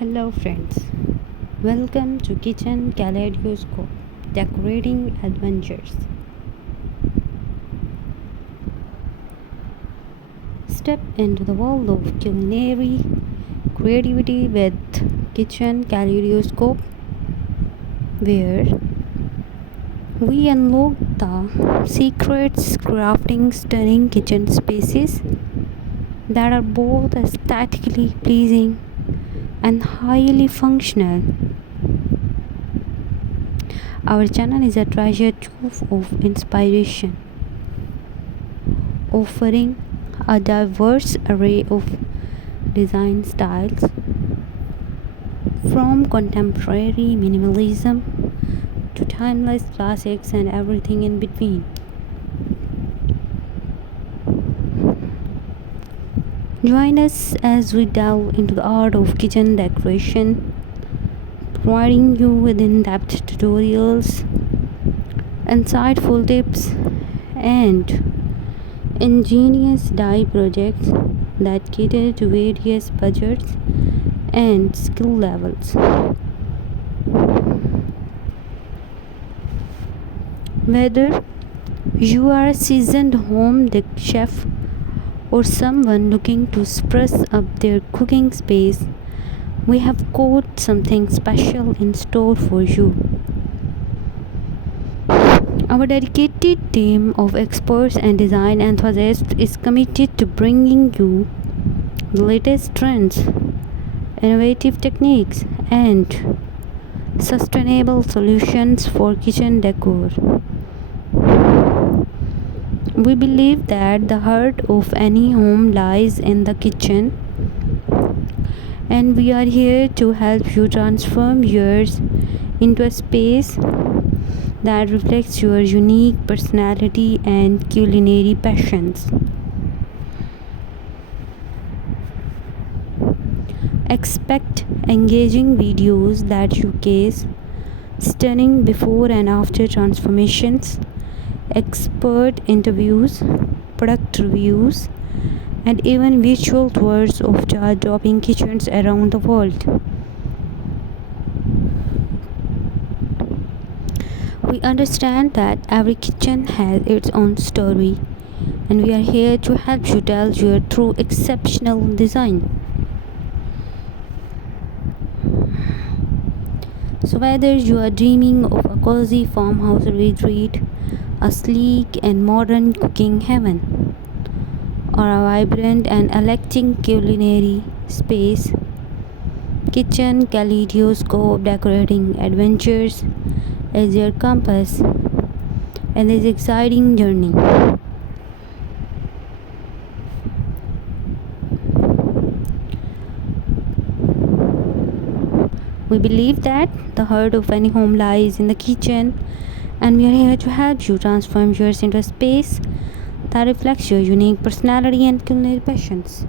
Hello, friends. Welcome to Kitchen Kaleidoscope Decorating Adventures. Step into the world of culinary creativity with Kitchen Kaleidoscope, where we unlock the secrets crafting stunning kitchen spaces that are both aesthetically pleasing and highly functional. Our channel is a treasure trove of inspiration, offering a diverse array of design styles from contemporary minimalism to timeless classics and everything in between. Join us as we delve into the art of kitchen decoration, providing you with in-depth tutorials, insightful tips, and ingenious dye projects that cater to various budgets and skill levels. Whether you are a seasoned home chef or someone looking to spruce up their cooking space, we have got something special in store for you. Our dedicated team of experts and design enthusiasts is committed to bringing you the latest trends, innovative techniques, and sustainable solutions for kitchen decor. We believe that the heart of any home lies in the kitchen, and we are here to help you transform yours into a space that reflects your unique personality and culinary passions. Expect engaging videos that showcase stunning before and after transformations, expert interviews, product reviews, and even virtual tours of jaw-dropping kitchens around the world. We understand that every kitchen has its own story, and we are here to help you tell your true exceptional design. So, whether you are dreaming of a cozy farmhouse retreat, a sleek and modern cooking heaven, or a vibrant and electing culinary space, Kitchen Kaleidoscope Decorating Adventures is your compass in this exciting journey. We believe that the heart of any home lies in the kitchen, and we are here to help you transform yours into a space that reflects your unique personality and culinary passions.